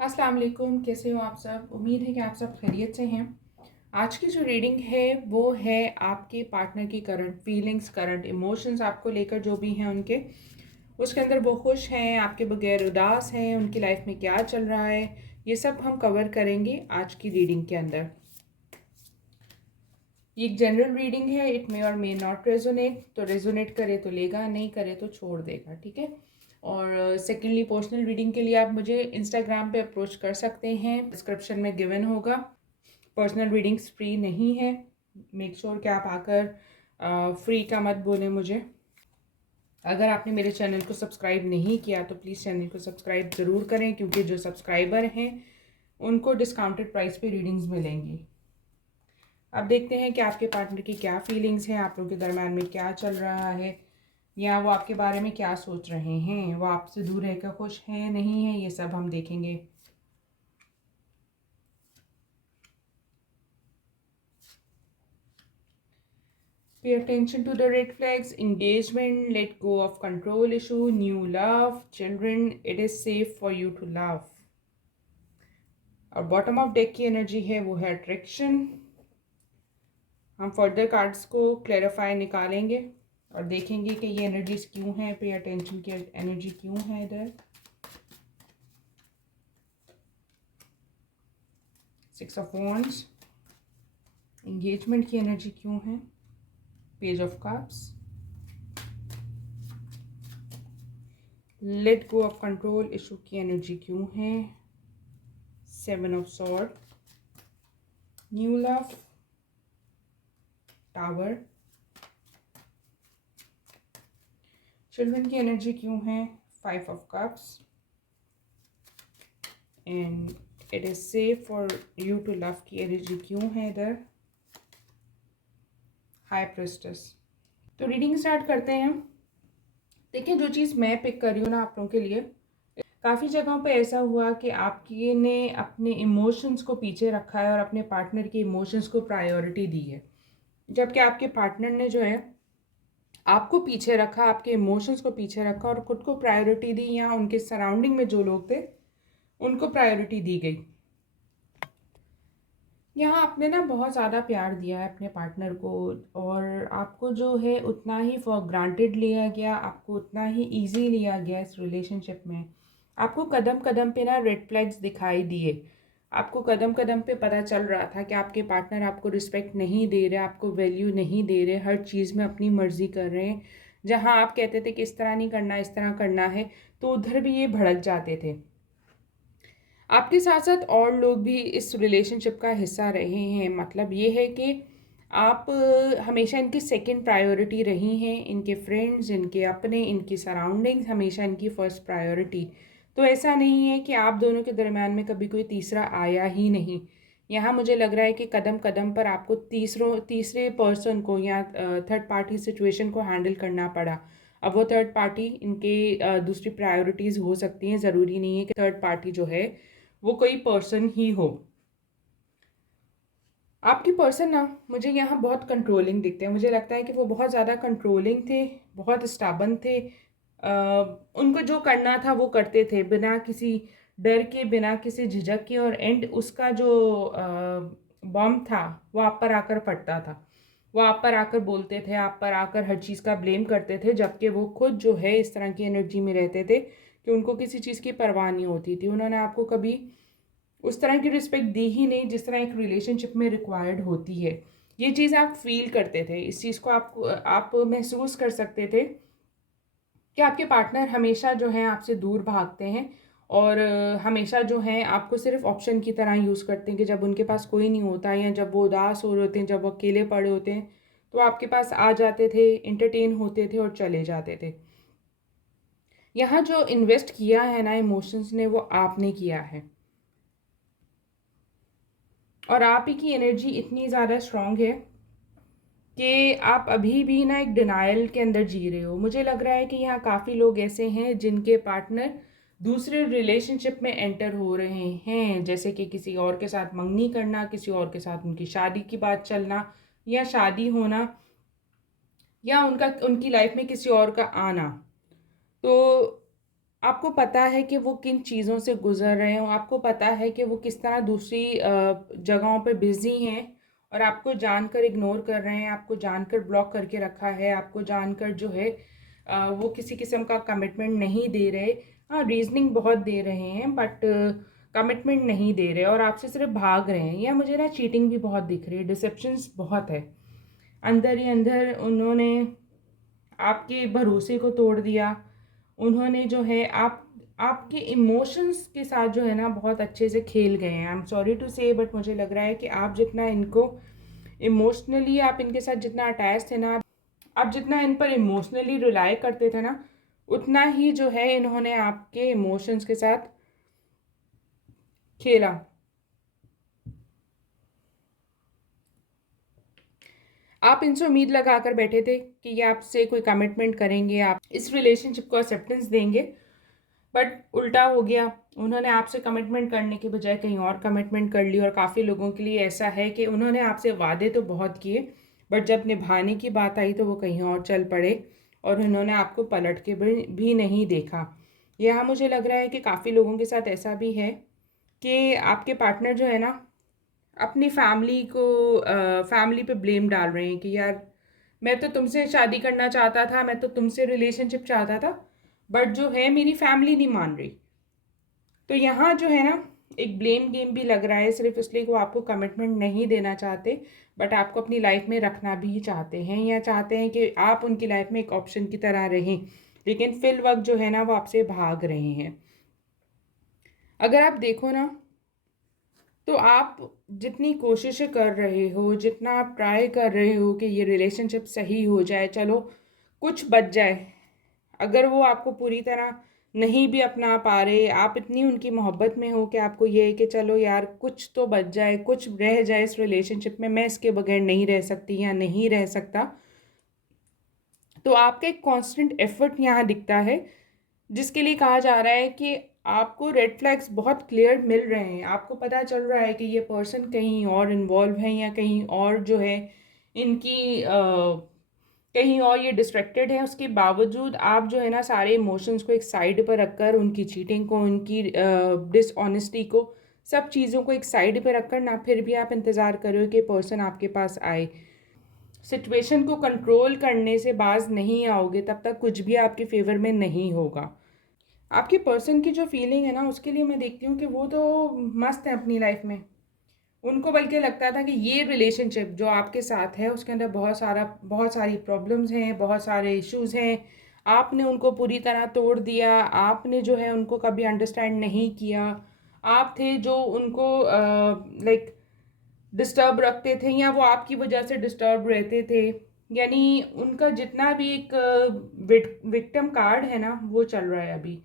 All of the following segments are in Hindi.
अस्सलाम वालेकुम, कैसे हो आप सब। उम्मीद है कि आप सब खैरियत से हैं। आज की जो रीडिंग है वो है आपके पार्टनर की करंट फीलिंग्स, करंट इमोशंस आपको लेकर जो भी हैं उनके, उसके अंदर वो खुश हैं, आपके बगैर उदास हैं, उनकी लाइफ में क्या चल रहा है, ये सब हम कवर करेंगे आज की रीडिंग के अंदर। ये एक जनरल रीडिंग है, इट मे और मे नॉट रेजोनेट, तो रेजोनेट करे तो लेगा, नहीं करे तो छोड़ देगा, ठीक है। और सेकेंडली पर्सनल रीडिंग के लिए आप मुझे इंस्टाग्राम पे अप्रोच कर सकते हैं, डिस्क्रिप्शन में गिवन होगा। पर्सनल रीडिंग्स फ्री नहीं है, मेक श्योर कि आप आकर फ्री का मत बोलें मुझे। अगर आपने मेरे चैनल को सब्सक्राइब नहीं किया तो प्लीज़ चैनल को सब्सक्राइब ज़रूर करें, क्योंकि जो सब्सक्राइबर हैं उनको डिस्काउंटेड प्राइस पे रीडिंग्स मिलेंगी। अब देखते हैं कि आपके पार्टनर की क्या फीलिंग्स हैं, आप लोगों के दरम्यान में क्या चल रहा है, या वो आपके बारे में क्या सोच रहे हैं, वो आपसे दूर रहकर खुश हैं नहीं है, ये सब हम देखेंगे। Pay attention to the red flags: engagement, let go of control issue, new love, children, it is safe for you to love। और बॉटम ऑफ डेक की एनर्जी है वो है अट्रैक्शन। हम फर्दर कार्ड्स को क्लैरिफाई निकालेंगे और देखेंगे कि ये एनर्जीज क्यों हैं, पे अटेंशन की एनर्जी क्यों है इधर। 6 ऑफ वॉन्ड्स, एंगेजमेंट की एनर्जी क्यों है, page of cups, let go of control issue की एनर्जी क्यों है, 7 of sword, new love, tower, children की एनर्जी क्यों है, 5 of cups, and it is safe for you to love की एनर्जी क्यों है इधर, हाई प्रेस्टेस। तो रीडिंग स्टार्ट करते हैं। देखिए, जो चीज़ मैं पिक कर रही हूँ ना आप लोगों के लिए, काफ़ी जगहों पे ऐसा हुआ कि आपकी ने अपने इमोशंस को पीछे रखा है और अपने पार्टनर के इमोशंस को प्रायोरिटी दी है, जबकि आपके पार्टनर ने जो है आपको पीछे रखा, आपके इमोशंस को पीछे रखा और खुद को प्रायोरिटी दी, या उनके सराउंडिंग में जो लोग थे उनको प्रायोरिटी दी गई। यहाँ आपने ना बहुत ज़्यादा प्यार दिया है अपने पार्टनर को, और आपको जो है उतना ही फॉर ग्रांटेड लिया गया, आपको उतना ही इजी लिया गया इस रिलेशनशिप में। आपको कदम कदम पे ना रेड फ्लैग्स दिखाई दिए, आपको कदम कदम पे पता चल रहा था कि आपके पार्टनर आपको रिस्पेक्ट नहीं दे रहे, आपको वैल्यू नहीं दे रहे, हर चीज़ में अपनी मर्ज़ी कर रहे हैं। जहाँ आप कहते थे कि इस तरह नहीं करना, इस तरह करना है, तो उधर भी ये भड़क जाते थे। आपके साथ साथ और लोग भी इस रिलेशनशिप का हिस्सा रहे हैं, मतलब ये है कि आप हमेशा इनकी सेकंड प्रायोरिटी रही हैं, इनके फ्रेंड्स, इनके अपने, इनकी सराउंडिंग्स हमेशा इनकी फर्स्ट प्रायोरिटी। तो ऐसा नहीं है कि आप दोनों के दरम्यान में कभी कोई तीसरा आया ही नहीं। यहाँ मुझे लग रहा है कि कदम कदम पर आपको तीसरे पर्सन को या थर्ड पार्टी सिचुएशन को हैंडल करना पड़ा। अब वो थर्ड पार्टी इनके दूसरी प्रायोरिटीज़ हो सकती हैं, ज़रूरी नहीं है कि थर्ड पार्टी जो है वो कोई पर्सन ही हो। आपकी पर्सन ना मुझे यहाँ बहुत कंट्रोलिंग दिखते हैं, मुझे लगता है कि वो बहुत ज़्यादा कंट्रोलिंग थे, बहुत स्टाबन थे। उनको जो करना था वो करते थे, बिना किसी डर के, बिना किसी झिझक के, और एंड उसका जो बॉम्ब था वो आप पर आकर फटता था। वो आप पर आकर बोलते थे, आप पर आकर हर चीज़ का ब्लेम करते थे, जबकि वो खुद जो है इस तरह की एनर्जी में रहते थे कि उनको किसी चीज़ की परवाह नहीं होती थी। उन्होंने आपको कभी उस तरह की रिस्पेक्ट दी ही नहीं जिस तरह एक रिलेशनशिप में रिक्वायर्ड होती है। ये चीज़ आप फील करते थे, इस चीज़ को आप महसूस कर सकते थे कि आपके पार्टनर हमेशा जो है आपसे दूर भागते हैं, और हमेशा जो है आपको सिर्फ ऑप्शन की तरह यूज़ करते हैं कि जब उनके पास कोई नहीं होता, या जब वो उदास हो रहे होते हैं, जब वो अकेले पड़े होते हैं, तो आपके पास आ जाते थे, इंटरटेन होते थे और चले जाते थे। यहाँ जो इन्वेस्ट किया है ना इमोशंस ने, वो आपने किया है, और आप ही की एनर्जी इतनी ज़्यादा स्ट्रॉन्ग है कि आप अभी भी ना एक डिनायल के अंदर जी रहे हो। मुझे लग रहा है कि यहाँ काफ़ी लोग ऐसे हैं जिनके पार्टनर दूसरे रिलेशनशिप में एंटर हो रहे हैं, जैसे कि किसी और के साथ मंगनी करना, किसी और के साथ उनकी शादी की बात चलना, या शादी होना, या उनकी लाइफ में किसी और का आना। तो आपको पता है कि वो किन चीज़ों से गुज़र रहे हो, आपको पता है कि वो किस तरह दूसरी जगहों पे बिज़ी हैं और आपको जानकर इग्नोर कर रहे हैं, आपको जानकर ब्लॉक करके रखा है, आपको जानकर जो है वो किसी किस्म का कमिटमेंट नहीं दे रहे। हाँ, रीज़निंग बहुत दे रहे हैं बट कमिटमेंट नहीं दे रहे और आपसे सिर्फ भाग रहे हैं। या मुझे ना चीटिंग भी बहुत दिख रही है, डिसेप्शंस बहुत है। अंदर ही अंदर उन्होंने आपके भरोसे को तोड़ दिया। उन्होंने जो है आपके इमोशंस के साथ जो है ना बहुत अच्छे से खेल गए हैं। आई एम सॉरी टू से बट मुझे लग रहा है कि आप जितना इनको इमोशनली आप इनके साथ जितना अटैच थे ना, आप जितना इन पर इमोशनली रिलाई करते थे ना, उतना ही जो है इन्होंने आपके इमोशंस के साथ खेला। आप इनसे उम्मीद लगाकर बैठे थे कि ये आपसे कोई कमिटमेंट करेंगे, आप इस रिलेशनशिप को एक्सेप्टेंस देंगे, बट उल्टा हो गया। उन्होंने आपसे कमिटमेंट करने के बजाय कहीं और कमिटमेंट कर ली। और काफ़ी लोगों के लिए ऐसा है कि उन्होंने आपसे वादे तो बहुत किए बट जब निभाने की बात आई तो वो कहीं और चल पड़े और उन्होंने आपको पलट के भी नहीं देखा। यहाँ मुझे लग रहा है कि काफ़ी लोगों के साथ ऐसा भी है कि आपके पार्टनर जो है ना अपनी फैमिली पे ब्लेम डाल रहे हैं कि यार मैं तो तुमसे शादी करना चाहता था, मैं तो तुमसे रिलेशनशिप चाहता था, बट जो है मेरी फैमिली नहीं मान रही। तो यहाँ जो है ना एक ब्लेम गेम भी लग रहा है, सिर्फ इसलिए कि वो आपको कमिटमेंट नहीं देना चाहते बट आपको अपनी लाइफ में रखना भी चाहते हैं या चाहते हैं कि आप उनकी लाइफ में एक ऑप्शन की तरह रहें, लेकिन फिल वक्त जो है ना वो आपसे भाग रहे हैं। अगर आप देखो ना तो आप जितनी कोशिशें कर रहे हो, जितना आप ट्राई कर रहे हो कि ये रिलेशनशिप सही हो जाए, चलो कुछ बच जाए, अगर वो आपको पूरी तरह नहीं भी अपना पा रहे, आप इतनी उनकी मोहब्बत में हो कि आपको ये है कि चलो यार कुछ तो बच जाए, कुछ रह जाए इस रिलेशनशिप में, मैं इसके बगैर नहीं रह सकती या नहीं रह सकता, तो आपका एक कांस्टेंट एफर्ट यहाँ दिखता है जिसके लिए कहा जा रहा है कि आपको रेड फ्लैग्स बहुत क्लियर मिल रहे हैं। आपको पता चल रहा है कि ये पर्सन कहीं और इन्वॉल्व है या कहीं और जो है इनकी कहीं और ये डिस्ट्रैक्टेड है। उसके बावजूद आप जो है ना सारे इमोशंस को एक साइड पर रखकर, उनकी चीटिंग को, उनकी डिसऑनेस्टी को, सब चीज़ों को एक साइड पर रखकर ना फिर भी आप इंतज़ार कर रहे हो कि पर्सन आपके पास आए। सिचुएशन को कंट्रोल करने से बाज नहीं आओगे तब तक कुछ भी आपके फेवर में नहीं होगा। आपके पर्सन की जो फीलिंग है ना उसके लिए मैं देखती हूँ कि वो तो मस्त है अपनी लाइफ में। उनको बल्कि लगता था कि ये रिलेशनशिप जो आपके साथ है उसके अंदर बहुत सारी प्रॉब्लम्स हैं, बहुत सारे इश्यूज हैं। आपने उनको पूरी तरह तोड़ दिया, आपने जो है उनको कभी अंडरस्टैंड नहीं किया। आप थे जो उनको लाइक डिस्टर्ब रखते थे या वो आपकी वजह से डिस्टर्ब रहते थे। यानी उनका जितना भी एक विक्टिम कार्ड है ना वो चल रहा है अभी।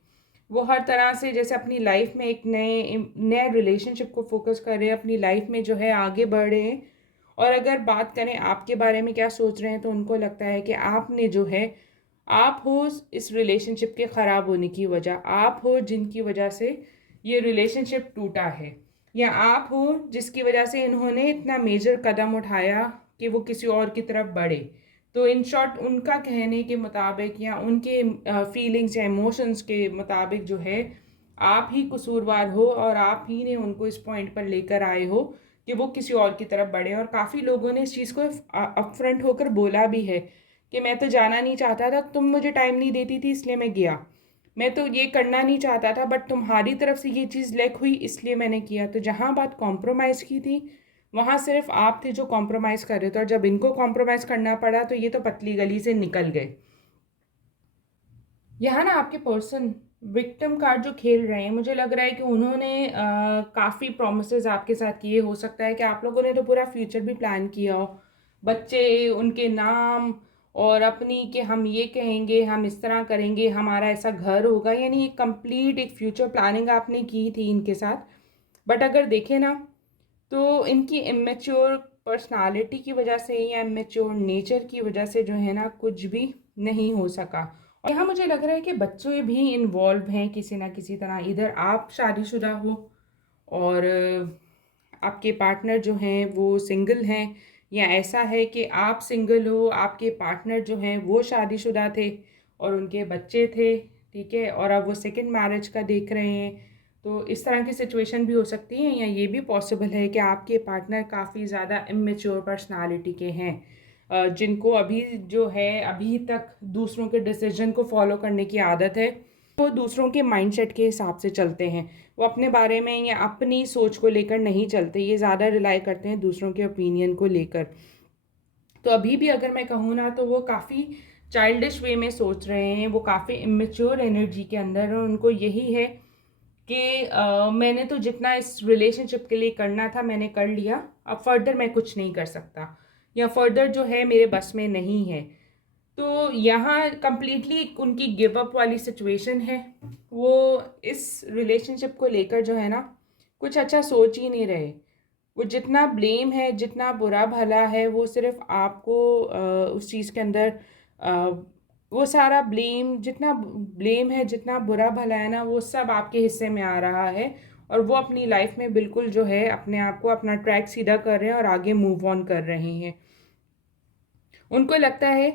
वो हर तरह से जैसे अपनी लाइफ में एक नए नए रिलेशनशिप को फोकस कर रहे हैं, अपनी लाइफ में जो है आगे बढ़ रहे हैं। और अगर बात करें आपके बारे में क्या सोच रहे हैं तो उनको लगता है कि आपने जो है आप हो इस रिलेशनशिप के ख़राब होने की वजह, आप हो जिनकी वजह से ये रिलेशनशिप टूटा है, या आप हो जिसकी वजह से इन्होंने इतना मेजर कदम उठाया कि वो किसी और की तरफ बढ़े। तो इन शॉर्ट उनका कहने के मुताबिक या उनके फीलिंग्स या इमोशंस के मुताबिक जो है आप ही कसूरवार हो और आप ही ने उनको इस पॉइंट पर लेकर आए हो कि वो किसी और की तरफ बढ़े। और काफ़ी लोगों ने इस चीज़ को अपफ्रंट होकर बोला भी है कि मैं तो जाना नहीं चाहता था, तुम मुझे टाइम नहीं देती थी इसलिए मैं गया। मैं तो ये करना नहीं चाहता था बट तुम्हारी तरफ से ये चीज़ लेक हुई इसलिए मैंने किया। तो जहाँ बात कॉम्प्रोमाइज़ की थी वहाँ सिर्फ आप थे जो कॉम्प्रोमाइज़ कर रहे थे और जब इनको कॉम्प्रोमाइज़ करना पड़ा तो ये तो पतली गली से निकल गए। यहाँ ना आपके पर्सन विक्टिम कार्ड जो खेल रहे हैं, मुझे लग रहा है कि उन्होंने काफ़ी प्रोमिसेस आपके साथ किए। हो सकता है कि आप लोगों ने तो पूरा फ्यूचर भी प्लान किया हो, बच्चे उनके नाम और अपनी कि हम ये कहेंगे, हम इस तरह करेंगे, हमारा ऐसा घर होगा, यानी एक कंप्लीट एक फ्यूचर प्लानिंग आपने की थी इनके साथ। बट अगर देखें ना तो इनकी इमेच्योर पर्सनालिटी की वजह से या इमेच्योर नेचर की वजह से जो है ना कुछ भी नहीं हो सका। और यहाँ मुझे लग रहा है कि बच्चे भी इन्वॉल्व हैं किसी ना किसी तरह। इधर आप शादीशुदा हो और आपके पार्टनर जो हैं वो सिंगल हैं, या ऐसा है कि आप सिंगल हो, आपके पार्टनर जो हैं वो शादीशुदा थे और उनके बच्चे थे। ठीक है, और अब वो सेकंड मैरिज का देख रहे हैं, तो इस तरह की सिचुएशन भी हो सकती है, या ये भी पॉसिबल है कि आपके पार्टनर काफ़ी ज़्यादा इमेच्योर पर्सनालिटी के हैं, जिनको अभी जो है अभी तक दूसरों के डिसीजन को फॉलो करने की आदत है। वो दूसरों के माइंडसेट के हिसाब से चलते हैं, वो अपने बारे में या अपनी सोच को लेकर नहीं चलते, ये ज़्यादा रिलाई करते हैं दूसरों के ओपिनियन को लेकर। तो अभी भी अगर मैं कहूँ ना, तो वो काफ़ी चाइल्डिश वे में सोच रहे हैं, वो काफ़ी इमेच्योर एनर्जी के अंदर, और उनको यही है कि मैंने तो जितना इस रिलेशनशिप के लिए करना था मैंने कर लिया, अब फर्दर मैं कुछ नहीं कर सकता, या फर्दर जो है मेरे बस में नहीं है। तो यहाँ कंप्लीटली उनकी गिव अप वाली सिचुएशन है। वो इस रिलेशनशिप को लेकर जो है ना, कुछ अच्छा सोच ही नहीं रहे। वो जितना ब्लेम है, जितना बुरा भला है, वो सिर्फ आपको उस चीज़ के अंदर अ, वो सारा ब्लेम, जितना ब्लेम है, जितना बुरा भला है ना, वो सब आपके हिस्से में आ रहा है, और वो अपनी लाइफ में बिल्कुल जो है अपने आप को, अपना ट्रैक सीधा कर रहे हैं और आगे मूव ऑन कर रहे हैं। उनको लगता है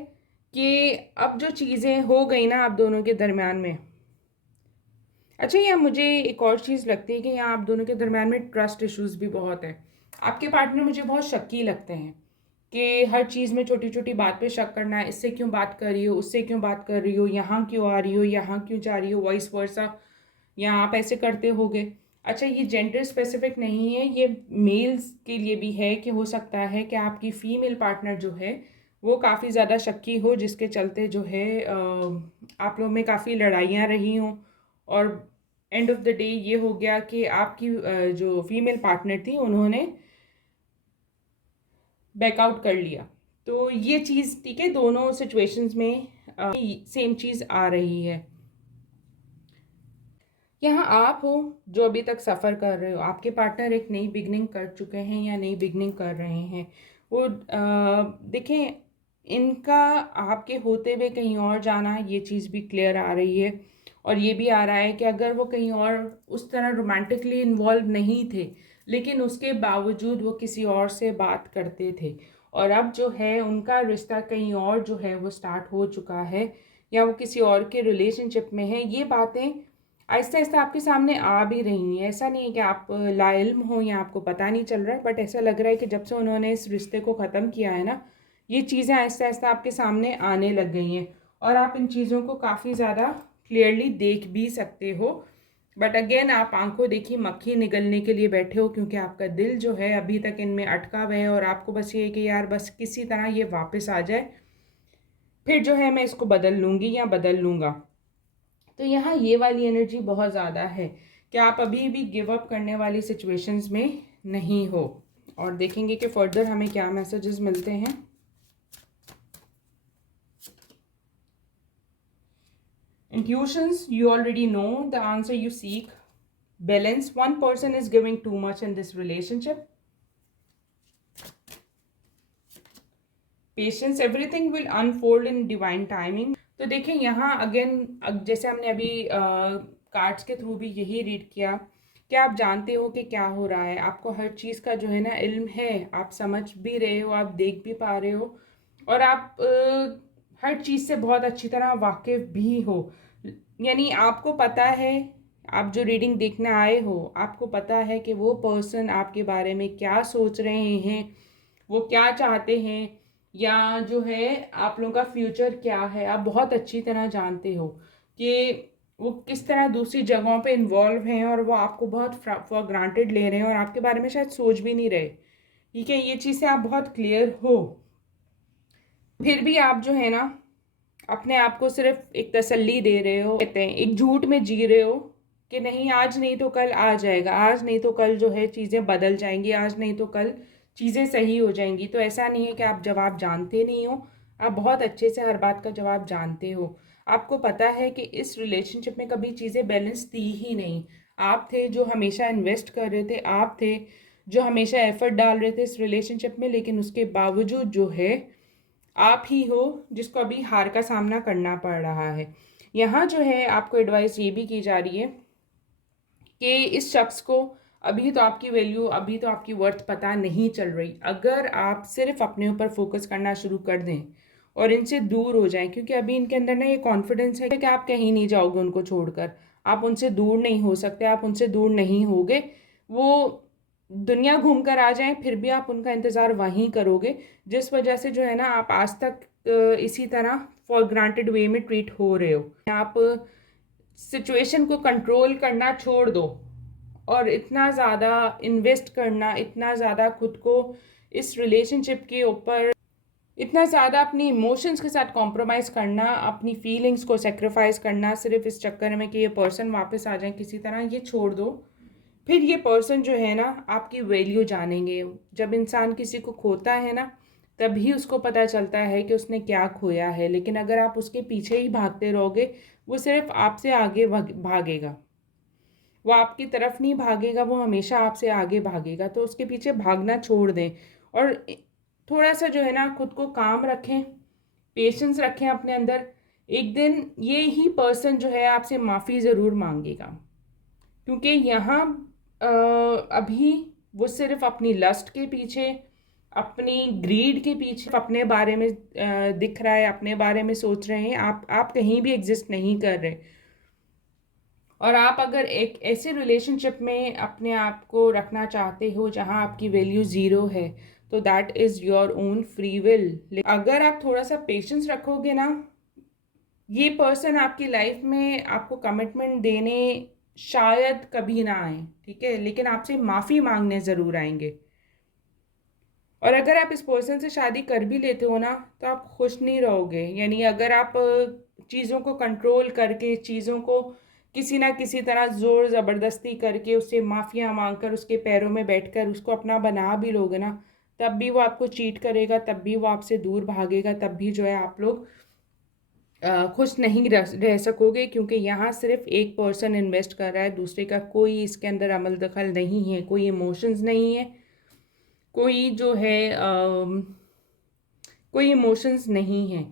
कि अब जो चीज़ें हो गई ना आप दोनों के दरमियान में, अच्छा, यहाँ मुझे एक और चीज़ लगती है कि यहाँ आप दोनों के दरमियान में ट्रस्ट इश्यूज भी बहुत है। आपके पार्टनर मुझे बहुत शक्की लगते हैं, कि हर चीज़ में छोटी छोटी बात पे शक करना है, इससे क्यों बात कर रही हो, उससे क्यों बात कर रही हो, यहाँ क्यों आ रही हो, यहाँ क्यों जा रही हो, वॉइस वर्सा, या आप ऐसे करते होगे। अच्छा, ये जेंडर स्पेसिफिक नहीं है, ये मेल्स के लिए भी है, कि हो सकता है कि आपकी फीमेल पार्टनर जो है वो काफ़ी ज़्यादा शक्की हो, जिसके चलते जो है आप लोग में काफ़ी लड़ाइयाँ रही हों, और एंड ऑफ द डे ये हो गया कि आपकी जो फीमेल पार्टनर थी उन्होंने बैकआउट कर लिया। तो ये चीज़ ठीक है, दोनों सिचुएशंस में सेम चीज़ आ रही है। यहाँ आप हो जो अभी तक सफ़र कर रहे हो, आपके पार्टनर एक नई बिगनिंग कर चुके हैं या नई बिगनिंग कर रहे हैं। वो देखें, इनका आपके होते हुए कहीं और जाना, ये चीज़ भी क्लियर आ रही है, और ये भी आ रहा है कि अगर वो कहीं और उस तरह रोमांटिकली इन्वॉल्व नहीं थे, लेकिन उसके बावजूद वो किसी और से बात करते थे, और अब जो है उनका रिश्ता कहीं और जो है वो स्टार्ट हो चुका है, या वो किसी और के रिलेशनशिप में है, ये बातें आहिस्ता आहिस्ता आपके सामने आ भी रही हैं। ऐसा नहीं है कि आप लाइल्म हो या आपको पता नहीं चल रहा है, बट ऐसा लग रहा है कि जब से उन्होंने इस रिश्ते को ख़त्म किया है ना, ये चीज़ें आहिस्ता आहिस्ता आपके सामने आने लग गई हैं, और आप इन चीज़ों को काफ़ी ज़्यादा क्लियरली देख भी सकते हो। बट अगेन, आप आंखों देखी मक्खी निगलने के लिए बैठे हो, क्योंकि आपका दिल जो है अभी तक इनमें अटका हुआ है, और आपको बस ये है कि यार बस किसी तरह ये वापस आ जाए, फिर जो है मैं इसको बदल लूँगी या बदल लूँगा। तो यहाँ ये वाली एनर्जी बहुत ज़्यादा है कि आप अभी भी गिव अप करने वाली सिचुएशंस में नहीं हो। और देखेंगे कि फर्दर हमें क्या मैसेजेस मिलते हैं। Intuitions, you already know the answer you seek. Balance, one person is giving too much in this relationship. Patience, everything will unfold in divine timing. तो देखें यहाँ अगेन, जैसे हमने अभी कार्ड्स के थ्रू भी यही रीड किया कि आप जानते हो कि क्या हो रहा है, आपको हर चीज़ का जो है ना इल्म है, आप समझ भी रहे हो, आप देख भी पा रहे हो, और आप हर चीज़ से बहुत अच्छी तरह वाकिफ़ भी हो। यानी आपको पता है, आप जो रीडिंग देखने आए हो, आपको पता है कि वो पर्सन आपके बारे में क्या सोच रहे हैं, वो क्या चाहते हैं, या जो है आप लोगों का फ्यूचर क्या है। आप बहुत अच्छी तरह जानते हो कि वो किस तरह दूसरी जगहों पे इन्वॉल्व हैं, और वो आपको बहुत फॉर ग्रांटेड ले रहे हैं, और आपके बारे में शायद सोच भी नहीं रहे। ठीक है, ये चीज़ से आप बहुत क्लियर हो। फिर भी आप जो है ना, अपने आप को सिर्फ एक तसल्ली दे रहे हो, कहते हैं एक झूठ में जी रहे हो कि नहीं, आज नहीं तो कल आ जाएगा, आज नहीं तो कल जो है चीज़ें बदल जाएंगी, आज नहीं तो कल चीज़ें सही हो जाएंगी। तो ऐसा नहीं है कि आप जवाब जानते नहीं हो, आप बहुत अच्छे से हर बात का जवाब जानते हो। आपको पता है कि इस रिलेशनशिप में कभी चीज़ें बैलेंस थी ही नहीं। आप थे जो हमेशा इन्वेस्ट कर रहे थे, आप थे जो हमेशा एफर्ट डाल रहे थे इस रिलेशनशिप में, लेकिन उसके बावजूद जो है आप ही हो जिसको अभी हार का सामना करना पड़ रहा है। यहाँ जो है आपको एडवाइस ये भी की जा रही है कि इस शख्स को अभी तो आपकी वैल्यू, अभी तो आपकी वर्थ पता नहीं चल रही। अगर आप सिर्फ अपने ऊपर फोकस करना शुरू कर दें और इनसे दूर हो जाएं, क्योंकि अभी इनके अंदर ना ये कॉन्फिडेंस है कि आप कहीं नहीं जाओगे उनको छोड़कर, आप उनसे दूर नहीं हो सकते, आप उनसे दूर नहीं होगे। वो दुनिया घूम कर आ जाएं फिर भी आप उनका इंतज़ार वहीं करोगे, जिस वजह से जो है ना आप आज तक इसी तरह फॉर ग्रांटेड वे में ट्रीट हो रहे हो। आप सिचुएशन को कंट्रोल करना छोड़ दो और इतना ज़्यादा इन्वेस्ट करना, इतना ज़्यादा खुद को इस रिलेशनशिप के ऊपर, इतना ज़्यादा अपनी इमोशंस के साथ कॉम्प्रोमाइज़ करना, अपनी फीलिंग्स को सेक्रीफाइस करना सिर्फ इस चक्कर में कि ये पर्सन वापस आ जाए किसी तरह, ये छोड़ दो। फिर ये पर्सन जो है ना आपकी वैल्यू जानेंगे। जब इंसान किसी को खोता है ना तभी उसको पता चलता है कि उसने क्या खोया है, लेकिन अगर आप उसके पीछे ही भागते रहोगे वो सिर्फ आपसे आगे भागेगा, वो आपकी तरफ नहीं भागेगा, वो हमेशा आपसे आगे भागेगा। तो उसके पीछे भागना छोड़ दें और थोड़ा सा जो है ना खुद को काम रखें, पेशेंस रखें अपने अंदर। एक दिन ये ही पर्सन जो है आपसे माफ़ी ज़रूर मांगेगा, क्योंकि यहाँ अभी वो सिर्फ अपनी लस्ट के पीछे, अपनी ग्रीड के पीछे, अपने बारे में दिख रहा है, अपने बारे में सोच रहे हैं। आप कहीं भी एग्जिस्ट नहीं कर रहे। और आप अगर एक ऐसे रिलेशनशिप में अपने आप को रखना चाहते हो जहाँ आपकी वैल्यू ज़ीरो है, तो that is your own free will. अगर आप थोड़ा सा पेशेंस रखोगे ना, ये पर्सन आपकी लाइफ में आपको कमिटमेंट देने शायद कभी ना आए, ठीक है, लेकिन आपसे माफ़ी मांगने ज़रूर आएंगे। और अगर आप इस पर्सन से शादी कर भी लेते हो ना तो आप खुश नहीं रहोगे। यानी अगर आप चीज़ों को कंट्रोल करके, चीज़ों को किसी ना किसी तरह ज़ोर ज़बरदस्ती करके, उससे माफ़िया मांग कर, उसके पैरों में बैठकर उसको अपना बना भी लोगे ना, तब भी वो आपको चीट करेगा, तब भी वो आपसे दूर भागेगा, तब भी जो है आप लोग खुश नहीं रह सकोगे, क्योंकि यहाँ सिर्फ एक पर्सन इन्वेस्ट कर रहा है, दूसरे का कोई इसके अंदर अमल दखल नहीं है, कोई इमोशंस नहीं है, कोई जो है कोई इमोशंस नहीं है।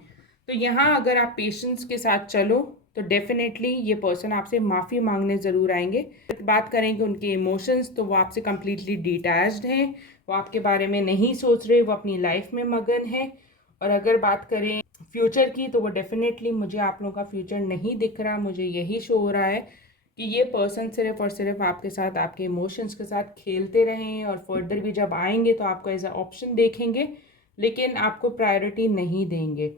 तो यहाँ अगर आप पेशेंस के साथ चलो तो डेफिनेटली ये पर्सन आपसे माफ़ी मांगने ज़रूर आएंगे। बात करेंगे उनके इमोशंस, तो वो आपसे कम्प्लीटली डिटैच्ड हैं, वो आपके बारे में नहीं सोच रहे, वो अपनी लाइफ में मगन है। और अगर बात करें फ्यूचर की, तो वो डेफिनेटली मुझे आप लोगों का फ्यूचर नहीं दिख रहा। मुझे यही शो हो रहा है कि ये पर्सन सिर्फ और सिर्फ आपके साथ, आपके इमोशंस के साथ खेलते रहें, और फर्दर भी जब आएंगे तो आपको एज अ ऑप्शन देखेंगे, लेकिन आपको प्रायोरिटी नहीं देंगे।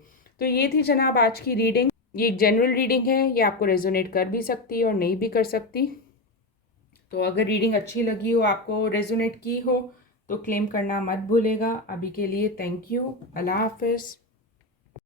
तो ये थी जनाब आज की रीडिंग। ये एक जनरल रीडिंग है, ये आपको रेजोनेट कर भी सकती है और नहीं भी कर सकती। तो अगर रीडिंग अच्छी लगी हो, आपको रेजोनेट की हो, तो क्लेम करना मत भूलेगा। अभी के लिए थैंक यू, अल्लाह हाफिज़।